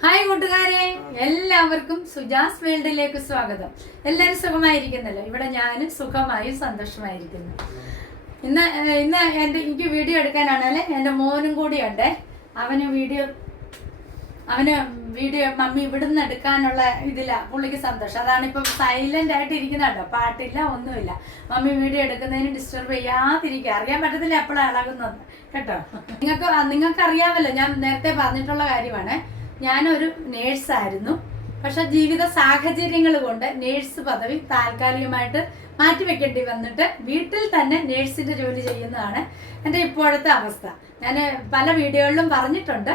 Hi കൂട്ടുകാരെ എല്ലാവർക്കും സുജാസ് വേൾഡിലേക്ക് സ്വാഗതം. എല്ലാവരും സുഖമായിരിക്കുന്നല്ലോ? ഇവിടെ ഞാനും സുഖമായും സന്തോഷമായിരിക്കുന്നു. ഇന്ന് ഇന്ന് എന്റെ എനിക്ക് വീഡിയോ എടുക്കാനാണല്ലേ എന്റെ മോനും കൂടിയുണ്ട് അവന് വീഡിയോ അവന് വീഡിയോ മമ്മി ഇവിടുന്ന് എടുക്കാനുള്ള ഇതില്ല പുള്ളിക്ക് സന്തോഷം. അതാണ് ഇപ്പം സൈലന്റ് ആയിട്ട് ഇരിക്കുന്നുണ്ടോ പാട്ടില്ല ഒന്നുമില്ല. മമ്മി വീഡിയോ എടുക്കുന്നതിന് ഡിസ്റ്റർബ് ചെയ്യാതിരിക്കുക. അറിയാൻ പറ്റത്തില്ല എപ്പോഴാണ് ഇളകുന്നത് കേട്ടോ? നിങ്ങൾക്ക് നിങ്ങൾക്ക് അറിയാമല്ലോ ഞാൻ നേരത്തെ പറഞ്ഞിട്ടുള്ള കാര്യമാണ്. ഞാനൊരു നേഴ്സായിരുന്നു. പക്ഷെ ജീവിത സാഹചര്യങ്ങൾ കൊണ്ട് നേഴ്സ് പദവി താൽക്കാലികമായിട്ട് മാറ്റിവെക്കേണ്ടി വന്നിട്ട് വീട്ടിൽ തന്നെ നേഴ്സിന്റെ ജോലി ചെയ്യുന്നതാണ് എന്റെ ഇപ്പോഴത്തെ അവസ്ഥ. ഞാൻ പല വീഡിയോകളിലും പറഞ്ഞിട്ടുണ്ട്.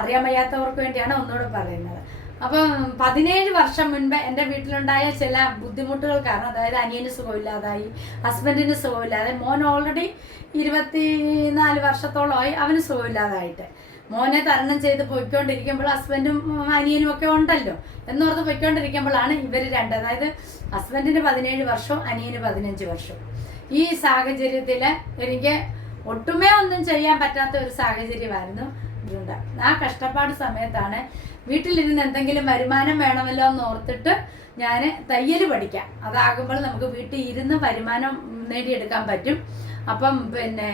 അറിയാൻ വയ്യാത്തവർക്ക് വേണ്ടിയാണ് ഒന്നുകൂടെ പറയുന്നത്. അപ്പം പതിനേഴ് വർഷം മുൻപ് എന്റെ വീട്ടിലുണ്ടായ ചില ബുദ്ധിമുട്ടുകൾ കാരണം അതായത് അനിയന് സുഖമില്ലാതായി ഹസ്ബൻഡിന് സുഖമില്ലാതെ മോൻ ഓൾറെഡി ഇരുപത്തി നാല് വർഷത്തോളമായി അവന് സുഖമില്ലാതായിട്ട്. മോനെ തരണം ചെയ്ത് പോയിക്കൊണ്ടിരിക്കുമ്പോൾ ഹസ്ബൻഡും അനിയനും ഒക്കെ ഉണ്ടല്ലോ എന്നോർത്ത് പോയിക്കൊണ്ടിരിക്കുമ്പോഴാണ് ഇവർ രണ്ട് അതായത് ഹസ്ബൻഡിന് പതിനേഴ് വർഷവും അനിയന് പതിനഞ്ച് വർഷവും ഈ സാഹചര്യത്തിൽ എനിക്ക് ഒട്ടുമേ ഒന്നും ചെയ്യാൻ പറ്റാത്ത ഒരു സാഹചര്യമായിരുന്നു ഇതുണ്ട്. ആ കഷ്ടപ്പാട് സമയത്താണ് വീട്ടിലിരുന്ന് എന്തെങ്കിലും വരുമാനം വേണമല്ലോ എന്ന് ഓർത്തിട്ട് ഞാൻ തയ്യൽ പഠിക്കാം. അതാകുമ്പോൾ നമുക്ക് വീട്ടിൽ ഇരുന്ന് വരുമാനം നേടിയെടുക്കാൻ പറ്റും. അപ്പം പിന്നെ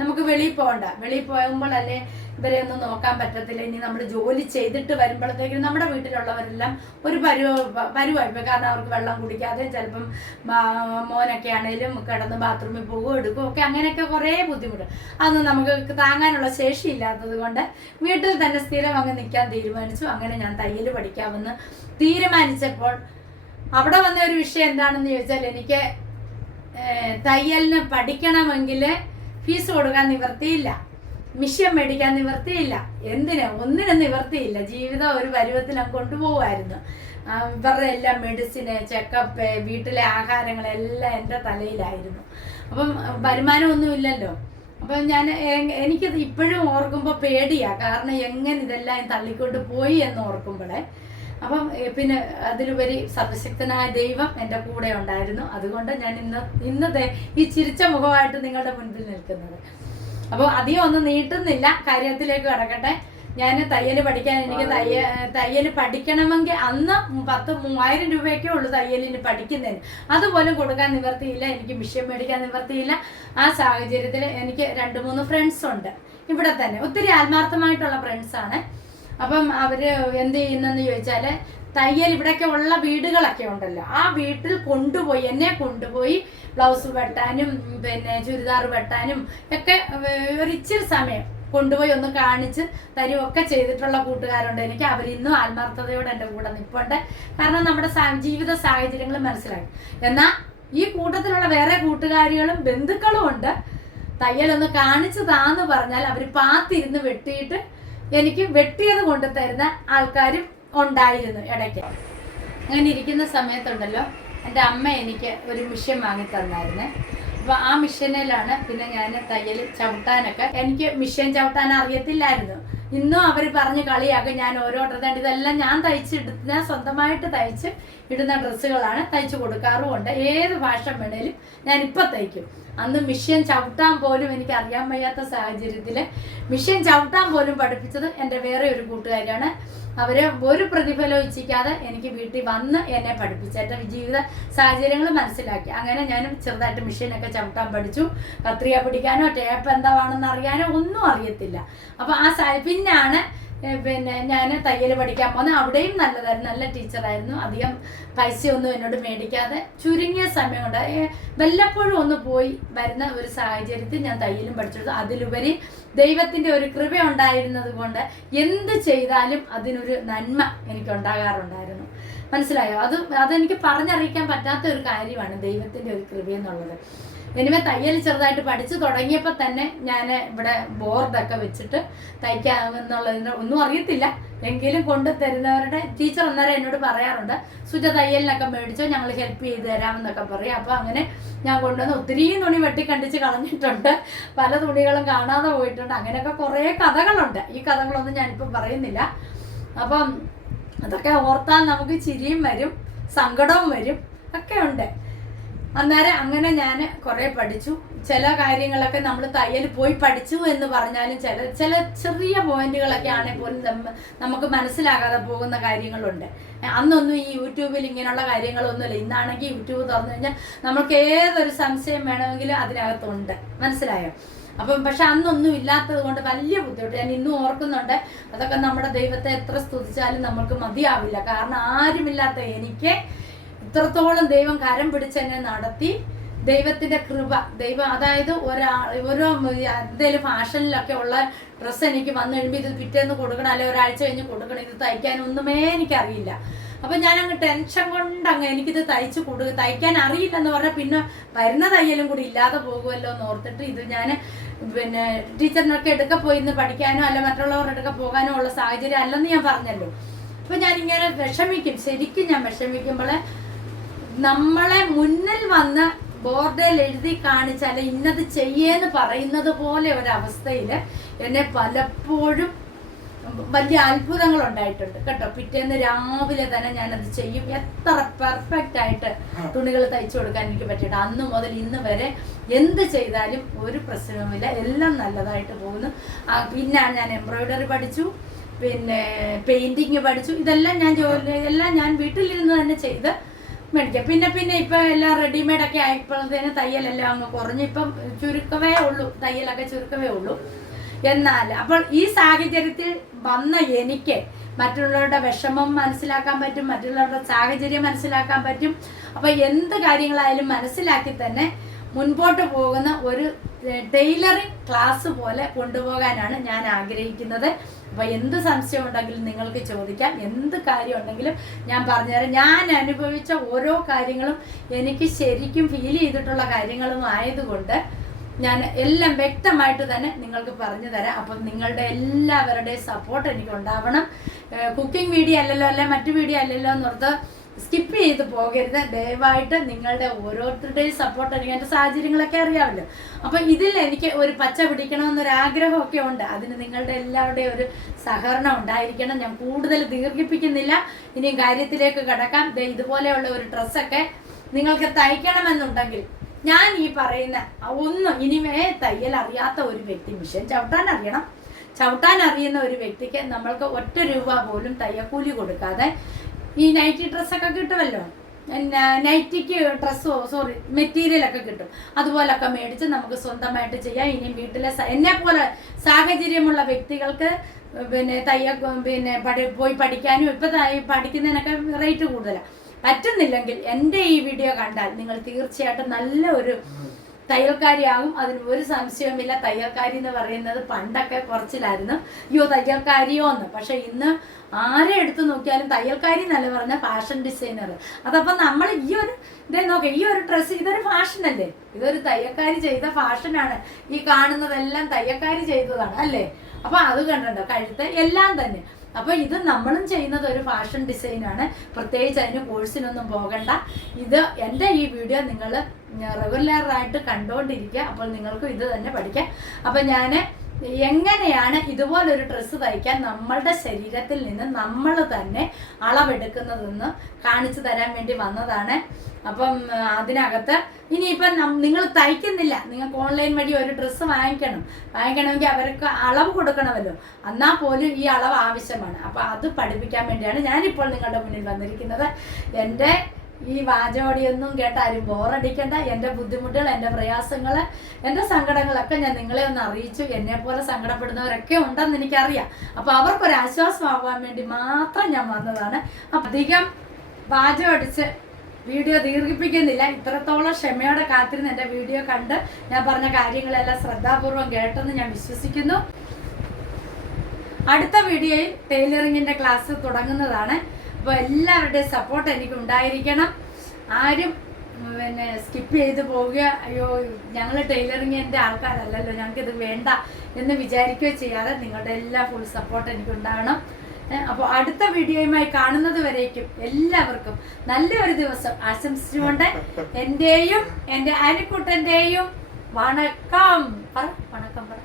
നമുക്ക് വെളിയിൽ പോകണ്ട. വെളിയിൽ പോകുമ്പോഴല്ലേ ഇവരെ ഒന്നും നോക്കാൻ പറ്റത്തില്ല. ഇനി നമ്മൾ ജോലി ചെയ്തിട്ട് വരുമ്പോഴത്തേക്കും നമ്മുടെ വീട്ടിലുള്ളവരെല്ലാം ഒരു പരുവ പരുവായിപ്പോൾ കാരണം അവർക്ക് വെള്ളം കുടിക്കാതെ ചിലപ്പം മോനൊക്കെ ആണേലും കിടന്ന് ബാത്റൂമിൽ പോകും എടുക്കും. ഒക്കെ അങ്ങനെയൊക്കെ കുറേ ബുദ്ധിമുട്ട്. അതൊന്നും നമുക്ക് താങ്ങാനുള്ള ശേഷി ഇല്ലാത്തത് കൊണ്ട് വീട്ടിൽ തന്നെ സ്ഥിരം അങ്ങ് നിൽക്കാൻ തീരുമാനിച്ചു. അങ്ങനെ ഞാൻ തയ്യൽ പഠിക്കാമെന്ന് തീരുമാനിച്ചപ്പോൾ അവിടെ വന്ന ഒരു വിഷയം എന്താണെന്ന് ചോദിച്ചാൽ എനിക്ക് തയ്യലിന് പഠിക്കണമെങ്കിൽ ഫീസ് കൊടുക്കാൻ നിവർത്തിയില്ല മിഷ്യൻ മേടിക്കാൻ നിവർത്തിയില്ല എന്തിന്? ഒന്നിനും നിവർത്തിയില്ല ജീവിതം ഒരു പരുവത്തിൽ കൊണ്ടുപോകുമായിരുന്നു ഇവരുടെ എല്ലാം മെഡിസിന് ചെക്കപ്പ് വീട്ടിലെ ആഹാരങ്ങളെല്ലാം എന്റെ തലയിലായിരുന്നു. അപ്പം വരുമാനമൊന്നും ഇല്ലല്ലോ. അപ്പം ഞാൻ എനിക്കത് ഇപ്പോഴും ഓർക്കുമ്പോൾ പേടിയാണ് കാരണം എങ്ങനെ ഇതെല്ലാം തള്ളിക്കൊണ്ട് പോയി എന്ന് ഓർക്കുമ്പോഴേ അപ്പം പിന്നെ അതിലുപരി സർവശക്തനായ ദൈവം എന്റെ കൂടെ ഉണ്ടായിരുന്നു. അതുകൊണ്ട് ഞാൻ ഇന്ന് ഇന്നത്തെ ഈ ചിരിച്ച മുഖമായിട്ട് നിങ്ങളുടെ മുൻപിൽ നിൽക്കുന്നത്. അപ്പോൾ അധികം ഒന്നും നീട്ടുന്നില്ല. കാര്യത്തിലേക്ക് കടക്കട്ടെ. ഞാൻ തയ്യൽ പഠിക്കാൻ എനിക്ക് തയ്യൽ തയ്യൽ പഠിക്കണമെങ്കിൽ അന്ന് പത്ത് മൂവായിരം രൂപയൊക്കെ ഉള്ളൂ തയ്യലിന് പഠിക്കുന്നതിന്. അതുപോലും കൊടുക്കാൻ നിവർത്തിയില്ല. എനിക്ക് മിഷ്യൻ മേടിക്കാൻ നിവർത്തിയില്ല. ആ സാഹചര്യത്തിൽ എനിക്ക് രണ്ട് മൂന്ന് ഫ്രണ്ട്സ് ഉണ്ട്. ഇവിടെ തന്നെ. ഒത്തിരി ആത്മാർത്ഥമായിട്ടുള്ള ഫ്രണ്ട്സാണ് അപ്പം അവർ എന്ത് ചെയ്യുന്നെന്ന് ചോദിച്ചാൽ തയ്യൽ ഇവിടെയൊക്കെ ഉള്ള വീടുകളൊക്കെ ഉണ്ടല്ലോ. ആ വീട്ടിൽ കൊണ്ടുപോയി എന്നെ കൊണ്ടുപോയി ബ്ലൗസ് വെട്ടാനും പിന്നെ ചുരിദാർ വെട്ടാനും ഒക്കെ ഒരു ഇച്ചിരി സമയം കൊണ്ടുപോയി ഒന്ന് കാണിച്ച് ഒക്കെ ചെയ്തിട്ടുള്ള കൂട്ടുകാരുണ്ട്. എനിക്ക് അവരിന്നും ആത്മാർത്ഥതയോടെ എന്റെ കൂടെ നിൽപ്പുണ്ട് കാരണം നമ്മുടെ ജീവിത സാഹചര്യങ്ങൾ മനസ്സിലായി. എന്നാൽ ഈ കൂട്ടത്തിലുള്ള വേറെ കൂട്ടുകാരികളും ബന്ധുക്കളും ഉണ്ട്. തയ്യൽ ഒന്ന് കാണിച്ചു താന്ന് പറഞ്ഞാൽ അവർ പാത്തിരുന്ന് വെട്ടിയിട്ട് എനിക്ക് വെട്ടിയത് കൊണ്ട് തരുന്ന ആൾക്കാരും ഉണ്ടായിരുന്നു ഇടയ്ക്ക്. അങ്ങനെ ഇരിക്കുന്ന സമയത്തുണ്ടല്ലോ എന്റെ അമ്മ എനിക്ക് ഒരു മിഷ്യൻ വാങ്ങി തന്നായിരുന്നു. അപ്പോൾ ആ മിഷ്യനിലാണ് പിന്നെ ഞാൻ തയ്യൽ ചവിട്ടാനൊക്കെ എനിക്ക് മിഷ്യൻ ചവിട്ടാൻ അറിയത്തില്ലായിരുന്നു. ഇന്നും അവർ പറഞ്ഞ് കളിയാക്കും ഞാൻ ഓരോ ഡ്രസ്സ് ഇതെല്ലാം ഞാൻ തയ്ച്ചിടുന്ന സ്വന്തമായിട്ട് തയ്ച്ച് ഇടുന്ന ഡ്രസ്സുകളാണ് തയ്ച്ചു കൊടുക്കാറുമുണ്ട്. ഏത് ഭാഷ വേണേലും ഞാൻ ഇപ്പം തയ്ക്കും. അന്ന് മിഷൻ ചവിട്ടാൻ പോലും എനിക്ക് അറിയാൻ വയ്യാത്ത സാഹചര്യത്തിൽ മിഷൻ ചവിട്ടാൻ പോലും പഠിപ്പിച്ചത് എന്റെ വേറെ ഒരു കൂട്ടുകാരിയാണ്. അവർ ഒരു പ്രതിഫലവും ഇച്ഛിക്കാതെ എനിക്ക് വീട്ടിൽ വന്ന് എന്നെ പഠിപ്പിച്ചു എന്റെ ജീവിത സാഹചര്യങ്ങൾ മനസ്സിലാക്കി. അങ്ങനെ ഞാനും ചെറുതായിട്ട് മെഷീനൊക്കെ ചവിട്ടാൻ പഠിച്ചു. കത്രിക പിടിക്കാനോ ടേപ്പ് എന്താണെന്ന് അറിയാനോ ഒന്നും അറിയത്തില്ല. അപ്പോൾ ആ പിന്നാണ് പിന്നെ ഞാൻ തയ്യൽ പഠിക്കാൻ പോകുന്നത് അവിടെയും നല്ലതായിരുന്നു. നല്ല ടീച്ചറായിരുന്നു. അധികം പൈസയൊന്നും എന്നോട് മേടിക്കാതെ ചുരുങ്ങിയ സമയം കൊണ്ട് വല്ലപ്പോഴും ഒന്ന് പോയി വരുന്ന ഒരു സാഹചര്യത്തിൽ ഞാൻ തയ്യലും പഠിച്ചെടുത്തു. അതിലുപരി ദൈവത്തിന്റെ ഒരു കൃപ ഉണ്ടായിരുന്നത് കൊണ്ട് എന്ത് ചെയ്താലും അതിനൊരു നന്മ എനിക്ക് ഉണ്ടാകാറുണ്ടായിരുന്നു മനസ്സിലായോ? അത് അതെനിക്ക് പറഞ്ഞറിയിക്കാൻ പറ്റാത്ത ഒരു കാര്യമാണ് ദൈവത്തിന്റെ ഒരു കൃപ എന്നുള്ളത്. എനിവേ തയ്യൽ ചെറുതായിട്ട് പഠിച്ചു തുടങ്ങിയപ്പോൾ തന്നെ ഞാൻ ഇവിടെ ബോർഡൊക്കെ വെച്ചിട്ട് തയ്ക്കാമെന്നുള്ളതിന് ഒന്നും അറിയത്തില്ല. എങ്കിലും കൊണ്ടു തരുന്നവരുടെ ടീച്ചർ അന്നേരം എന്നോട് പറയാറുണ്ട് സുജ തയ്യലിനൊക്കെ മേടിച്ചോ ഞങ്ങൾ ഹെൽപ്പ് ചെയ്ത് തരാമെന്നൊക്കെ പറയും. അപ്പോൾ അങ്ങനെ ഞാൻ കൊണ്ടുവന്ന് ഒത്തിരി തുണി വെട്ടിക്കണ്ടിച്ച് കളഞ്ഞിട്ടുണ്ട്. പല തുണികളും കാണാതെ പോയിട്ടുണ്ട്. അങ്ങനെയൊക്കെ കുറേ കഥകളുണ്ട്. ഈ കഥകളൊന്നും ഞാനിപ്പോൾ പറയുന്നില്ല. അപ്പം അതൊക്കെ ഓർത്താൽ നമുക്ക് ചിരിയും വരും സങ്കടവും വരും ഒക്കെ ഉണ്ട്. അന്നേരം അങ്ങനെ ഞാൻ കുറേ പഠിച്ചു. ചില കാര്യങ്ങളൊക്കെ നമ്മൾ തയ്യൽ പോയി പഠിച്ചു എന്ന് പറഞ്ഞാലും ചില ചില ചെറിയ പോയിന്റുകളൊക്കെ ആണെങ്കിൽ പോലും നമുക്ക് മനസ്സിലാകാതെ പോകുന്ന കാര്യങ്ങളുണ്ട്. അന്നൊന്നും ഈ യൂട്യൂബിൽ ഇങ്ങനെയുള്ള കാര്യങ്ങളൊന്നുമില്ല. ഇന്നാണെങ്കിൽ യൂട്യൂബ് തുറന്നു കഴിഞ്ഞാൽ നമുക്ക് ഏതൊരു സംശയം വേണമെങ്കിലും അതിനകത്തുണ്ട്. മനസ്സിലായോ? അപ്പം പക്ഷെ അന്നൊന്നും ഇല്ലാത്തത് കൊണ്ട് വലിയ ബുദ്ധിമുട്ട്. ഞാൻ ഇന്നും ഓർക്കുന്നുണ്ട്. അതൊക്കെ നമ്മുടെ ദൈവത്തെ എത്ര സ്തുതിച്ചാലും നമുക്ക് മതിയാവില്ല. കാരണം ആരുമില്ലാത്ത എനിക്ക് ഇത്രത്തോളം ദൈവം കരം പിടിച്ചെന്നെ നടത്തി ദൈവത്തിന്റെ കൃപ ദൈവം അതായത് ഒരാൾ ഓരോ എന്തെങ്കിലും ഫാഷനിലൊക്കെ ഉള്ള ഡ്രസ്സ് എനിക്ക് വന്നു കഴിയുമ്പോൾ ഇത് പിറ്റേന്ന് കൊടുക്കണം അല്ലെങ്കിൽ ഒരാഴ്ച കഴിഞ്ഞ് കൊടുക്കണം ഇത് തയ്ക്കാൻ ഒന്നുമേ എനിക്കറിയില്ല. അപ്പൊ ഞാൻ അങ്ങ് ടെൻഷൻ കൊണ്ട് അങ്ങ് എനിക്കിത് തയ്ച്ച് കൂടുക തയ്ക്കാൻ അറിയില്ലെന്ന് പറഞ്ഞാൽ പിന്നെ വരുന്ന തയ്യലും കൂടി ഇല്ലാതെ പോകുമല്ലോ എന്ന് ഓർത്തിട്ട് ഇത് ഞാൻ പിന്നെ ടീച്ചറിനൊക്കെ എടുക്ക പോയി ഇന്ന് പഠിക്കാനോ അല്ല മറ്റുള്ളവരുടെ എടുക്ക പോകാനോ ഉള്ള സാഹചര്യം അല്ലെന്ന് ഞാൻ പറഞ്ഞല്ലോ. അപ്പൊ ഞാൻ ഇങ്ങനെ വിഷമിക്കും. ശരിക്കും ഞാൻ വിഷമിക്കുമ്പോൾ നമ്മളെ മുന്നിൽ വന്ന് ബോർഡിൽ എഴുതി കാണിച്ചാൽ ഇന്നത് ചെയ്യേന്ന് പറയുന്നത് പോലെ ഒരവസ്ഥയിൽ എന്നെ പലപ്പോഴും വലിയ അത്ഭുതങ്ങൾ ഉണ്ടായിട്ടുണ്ട് കേട്ടോ. പിറ്റേന്ന് രാവിലെ തന്നെ ഞാൻ അത് ചെയ്യും. എത്ര പെർഫെക്റ്റ് ആയിട്ട് തുണികൾ തയ്ച്ചു കൊടുക്കാൻ എനിക്ക് പറ്റിയിട്ട് അന്ന് മുതൽ ഇന്ന് വരെ എന്ത് ചെയ്താലും ഒരു പ്രശ്നവുമില്ല. എല്ലാം നല്ലതായിട്ട് പോകുന്നു. പിന്നെ ഞാൻ എംബ്രോയിഡറി പഠിച്ചു. പിന്നെ പെയിന്റിങ് പഠിച്ചു. ഇതെല്ലാം ഞാൻ ജോലി എല്ലാം ഞാൻ വീട്ടിലിരുന്ന് തന്നെ ചെയ്ത് മേടിക്കാം. പിന്നെ പിന്നെ ഇപ്പൊ എല്ലാം റെഡിമെയ്ഡ് ഒക്കെ ആയപ്പോഴത്തേന് തയ്യലെല്ലാം അങ്ങ് കുറഞ്ഞു. ഇപ്പം ചുരുക്കമേ ഉള്ളൂ. തയ്യലൊക്കെ ചുരുക്കമേ ഉള്ളൂ. എന്നാൽ അപ്പോൾ ഈ സാഹചര്യത്തിൽ വന്ന എനിക്ക് മറ്റുള്ളവരുടെ വിഷമം മനസ്സിലാക്കാൻ പറ്റും മറ്റുള്ളവരുടെ സാഹചര്യം മനസ്സിലാക്കാൻ പറ്റും. അപ്പൊ എന്ത് കാര്യങ്ങളായാലും മനസ്സിലാക്കി തന്നെ മുൻപോട്ട് പോകുന്ന ഒരു ടൈലറിംഗ് ക്ലാസ് പോലെ കൊണ്ടുപോകാനാണ് ഞാൻ ആഗ്രഹിക്കുന്നത്. അപ്പൊ എന്ത് സംശയം ഉണ്ടെങ്കിലും നിങ്ങൾക്ക് ചോദിക്കാം. എന്ത് കാര്യം ഉണ്ടെങ്കിലും ഞാൻ പറഞ്ഞുതരാം ഞാൻ അനുഭവിച്ച ഓരോ കാര്യങ്ങളും എനിക്ക് ശരിക്കും ഫീൽ ചെയ്തിട്ടുള്ള കാര്യങ്ങളും ആയതുകൊണ്ട് ഞാൻ എല്ലാം വ്യക്തമായിട്ട് തന്നെ നിങ്ങൾക്ക് പറഞ്ഞു തരാം. അപ്പം നിങ്ങളുടെ എല്ലാവരുടെയും സപ്പോർട്ട് എനിക്ക് ഉണ്ടാവണം കുക്കിംഗ് വീഡിയോ അല്ലല്ലോ അല്ലെ മറ്റു വീഡിയോ അല്ലല്ലോ എന്നോർത്ത് സ്കിപ്പ് ചെയ്ത് പോകരുത്. ദയവായിട്ട് നിങ്ങളുടെ ഓരോരുത്തരുടെയും സപ്പോർട്ട് എനിക്ക് എന്റെ സാഹചര്യങ്ങളൊക്കെ അറിയാമല്ലോ. അപ്പൊ ഇതിൽ എനിക്ക് ഒരു പച്ച പിടിക്കണമെന്നൊരു ആഗ്രഹമൊക്കെ ഉണ്ട്. അതിന് നിങ്ങളുടെ എല്ലാവരുടെയും ഒരു സഹകരണം ഉണ്ടായിരിക്കണം. ഞാൻ കൂടുതൽ ദീർഘിപ്പിക്കുന്നില്ല. ഇനിയും കാര്യത്തിലേക്ക് കടക്കാം. ഇതുപോലെയുള്ള ഒരു ഡ്രസ്സൊക്കെ നിങ്ങൾക്ക് തയ്ക്കണമെന്നുണ്ടെങ്കിൽ ഞാൻ ഈ പറയുന്ന ഒന്നും ഇനിമേ തയ്യൽ അറിയാത്ത ഒരു വ്യക്തി മിഷൻ ചവിട്ടാൻ അറിയണം. ചവിട്ടാൻ അറിയുന്ന ഒരു വ്യക്തിക്ക് നമ്മൾക്ക് ഒറ്റ രൂപ പോലും തയ്യക്കൂലി കൊടുക്കാതെ ഈ നൈറ്റി ഡ്രസ്സൊക്കെ കിട്ടുമല്ലോ? നൈറ്റിക്ക് ഡ്രസ്സോ സോറി മെറ്റീരിയൽ ഒക്കെ കിട്ടും. അതുപോലൊക്കെ മേടിച്ച് നമുക്ക് സ്വന്തമായിട്ട് ചെയ്യാം. ഇനി വീട്ടിലെ എന്നെ പോലെ സാഹചര്യമുള്ള വ്യക്തികൾക്ക് പിന്നെ തയ്യ പിന്നെ പഠി പോയി പഠിക്കാനും ഇപ്പൊ പഠിക്കുന്നതിനൊക്കെ റേറ്റ് കൂടുതലാണ് പറ്റുന്നില്ലെങ്കിൽ എന്റെ ഈ വീഡിയോ കണ്ടാൽ നിങ്ങൾ തീർച്ചയായിട്ടും നല്ല ഒരു തയ്യൽക്കാരിയാകും. അതിന് ഒരു സംശയവുമില്ല. തയ്യൽക്കാരി എന്ന് പറയുന്നത് പണ്ടൊക്കെ കുറച്ചിലായിരുന്നു. അയ്യോ തയ്യൽക്കാരിയോ എന്ന് പക്ഷെ ഇന്ന് ആരെ എടുത്തു നോക്കിയാലും തയ്യൽക്കാരി എന്നല്ല പറഞ്ഞ ഫാഷൻ ഡിസൈനർ അതപ്പോൾ നമ്മൾ ഈ ഒരു ഇതേ നോക്കാം ഈ ഒരു ഡ്രസ്സ് ഇതൊരു ഫാഷൻ അല്ലേ? ഇതൊരു തയ്യൽക്കാരി ചെയ്ത ഫാഷനാണ് ഈ കാണുന്നതെല്ലാം തയ്യൽക്കാരി ചെയ്തതാണ് അല്ലേ? അപ്പൊ അത് കണ്ടോ? കഴുത്ത് എല്ലാം തന്നെ. അപ്പൊ ഇത് നമ്മളും ചെയ്യുന്നത് ഒരു ഫാഷൻ ഡിസൈനാണ് പ്രത്യേകിച്ച് അതിന് കോഴ്സിനൊന്നും പോകണ്ട. ഇത് എന്റെ ഈ വീഡിയോ നിങ്ങൾ റെഗുലറായിട്ട് കണ്ടുകൊണ്ടിരിക്കുക അപ്പോൾ നിങ്ങൾക്കും ഇത് തന്നെ പഠിക്കാം. അപ്പോൾ ഞാൻ എങ്ങനെയാണ് ഇതുപോലൊരു ഡ്രസ്സ് തയ്ക്കാൻ നമ്മളുടെ ശരീരത്തിൽ നിന്ന് നമ്മൾ തന്നെ അളവെടുക്കുന്നതെന്ന് കാണിച്ചു തരാൻ വേണ്ടി വന്നതാണ്. അപ്പം അതിനകത്ത് ഇനിയിപ്പം നിങ്ങൾ തയ്ക്കുന്നില്ല. നിങ്ങൾക്ക് ഓൺലൈൻ വഴി ഒരു ഡ്രസ്സ് വാങ്ങിക്കണം. വാങ്ങിക്കണമെങ്കിൽ അവർക്ക് അളവ് കൊടുക്കണമല്ലോ. എന്നാൽ പോലും ഈ അളവ് ആവശ്യമാണ്. അപ്പം അത് പഠിപ്പിക്കാൻ വേണ്ടിയാണ് ഞാനിപ്പോൾ നിങ്ങളുടെ മുന്നിൽ വന്നിരിക്കുന്നത്. എന്റെ ഈ വാചോടിയൊന്നും കേട്ടാലും ബോറടിക്കണ്ട. എന്റെ ബുദ്ധിമുട്ടുകൾ എന്റെ പ്രയാസങ്ങൾ എന്റെ സങ്കടങ്ങളൊക്കെ ഞാൻ നിങ്ങളെ ഒന്ന് അറിയിച്ചു. എന്നെ പോലെ സങ്കടപ്പെടുന്നവരൊക്കെ ഉണ്ടെന്ന് എനിക്കറിയാം. അപ്പോൾ അവർക്കൊരു ആശ്വാസമാവാൻ വേണ്ടി മാത്രം ഞാൻ വന്നതാണ്. അധികം വാചോടിച്ച് വീഡിയോ ദീർഘിപ്പിക്കുന്നില്ല. ഇത്രത്തോളം ക്ഷമയോടെ കാത്തിരുന്ന് എന്റെ വീഡിയോ കണ്ട് ഞാൻ പറഞ്ഞ കാര്യങ്ങളെല്ലാം ശ്രദ്ധാപൂർവം കേട്ടെന്ന് ഞാൻ വിശ്വസിക്കുന്നു. അടുത്ത വീഡിയോയിൽ ടൈലറിങ്ങിന്റെ ക്ലാസ് തുടങ്ങുന്നതാണ്. അപ്പോൾ എല്ലാവരുടെയും സപ്പോർട്ട് എനിക്ക് ഉണ്ടായിരിക്കണം ആരും പിന്നെ സ്കിപ്പ് ചെയ്ത് പോവുക. അയ്യോ ഞങ്ങൾ ടൈലറിങ്ങിന്റെ ആൾക്കാരല്ലല്ലോ ഞങ്ങൾക്കിത് വേണ്ട എന്ന് വിചാരിക്കുകയോ ചെയ്യാതെ നിങ്ങളുടെ എല്ലാ ഫുൾ സപ്പോർട്ട് എനിക്ക് ഉണ്ടാകണം അപ്പോൾ അടുത്ത വീഡിയോയുമായി കാണുന്നത് വരേക്കും എല്ലാവർക്കും നല്ലൊരു ദിവസം ആശംസിച്ചുകൊണ്ട് എന്റെയും എന്റെ അരിക്കുട്ടന്റെയും വണക്കം. പറ വണക്കം പറ.